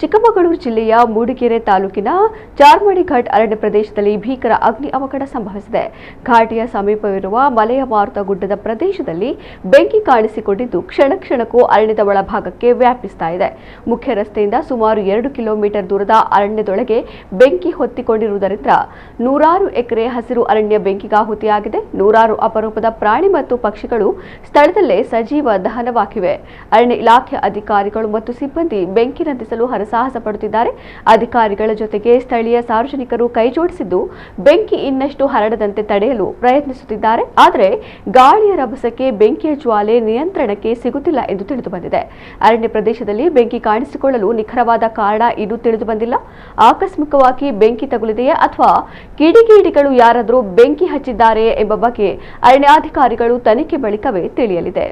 ಚಿಕ್ಕಮಗಳೂರು ಜಿಲ್ಲೆಯ ಮೂಡಿಗೆರೆ ತಾಲೂಕಿನ ಚಾರ್ಮಡಿ ಘಾಟ್ ಅರಣ್ಯ ಪ್ರದೇಶದಲ್ಲಿ ಭೀಕರ ಅಗ್ನಿ ಅವಘಡ ಸಂಭವಿಸಿದೆ. ಘಾಟಿಯ ಸಮೀಪವಿರುವ ಮಲೆಯ ಮಾರುತ ಗುಡ್ಡದ ಪ್ರದೇಶದಲ್ಲಿ ಬೆಂಕಿ ಕಾಣಿಸಿಕೊಂಡಿದ್ದು ಕ್ಷಣಕ್ಕೂ ಅರಣ್ಯದ ಒಳಭಾಗಕ್ಕೆ ವ್ಯಾಪಿಸ್ತಾ ಇದೆ. ಮುಖ್ಯ ರಸ್ತೆಯಿಂದ ಸುಮಾರು 2 ಕಿಲೋಮೀಟರ್ ದೂರದ ಅರಣ್ಯದೊಳಗೆ ಬೆಂಕಿ ಹೊತ್ತಿಕೊಂಡಿರುವುದರಿಂದ ನೂರಾರು ಎಕರೆ ಹಸಿರು ಅರಣ್ಯ ಬೆಂಕಿಗಾಹುತಿಯಾಗಿದೆ. ನೂರಾರು ಅಪರೂಪದ ಪ್ರಾಣಿ ಮತ್ತು ಪಕ್ಷಿಗಳು ಸ್ಥಳದಲ್ಲೇ ಸಜೀವ ದಹನವಾಗಿವೆ. ಅರಣ್ಯ ಇಲಾಖೆ ಅಧಿಕಾರಿಗಳು ಮತ್ತು ಸಿಬ್ಬಂದಿ ಬೆಂಕಿ ನಂದಿಸಲು ಸಾಹಸ ಪಡುತ್ತಿದ್ದಾರೆ. ಅಧಿಕಾರಿಗಳ ಜೊತೆಗೆ ಸ್ಥಳೀಯ ಸಾರ್ವಜನಿಕರು ಕೈಜೋಡಿಸಿದ್ದು ಬೆಂಕಿ ಇನ್ನಷ್ಟು ಹರಡದಂತೆ ತಡೆಯಲು ಪ್ರಯತ್ನಿಸುತ್ತಿದ್ದಾರೆ. ಆದರೆ ಗಾಳಿಯ ರಭಸಕ್ಕೆ ಬೆಂಕಿಯ ಜ್ವಾಲೆ ನಿಯಂತ್ರಣಕ್ಕೆ ಸಿಗುತ್ತಿಲ್ಲ ಎಂದು ತಿಳಿದು ಬಂದಿದೆ. ಅರಣ್ಯ ಪ್ರದೇಶದಲ್ಲಿ ಬೆಂಕಿ ಕಾಣಿಸಿಕೊಳ್ಳಲು ನಿಖರವಾದ ಕಾರಣ ಇನ್ನೂ ತಿಳಿದು ಬಂದಿಲ್ಲ. ಆಕಸ್ಮಿಕವಾಗಿ ಬೆಂಕಿ ತಗುಲಿದೆಯೇ ಅಥವಾ ಕಿಡಿಗೇಡಿಗಳು ಯಾರಾದರೂ ಬೆಂಕಿ ಹಚ್ಚಿದ್ದಾರೆಯೇ ಎಂಬ ಬಗ್ಗೆ ಅರಣ್ಯಾಧಿಕಾರಿಗಳು ತನಿಖೆ ಬಳಿಕವೇ ತಿಳಿಯಲಿದೆ.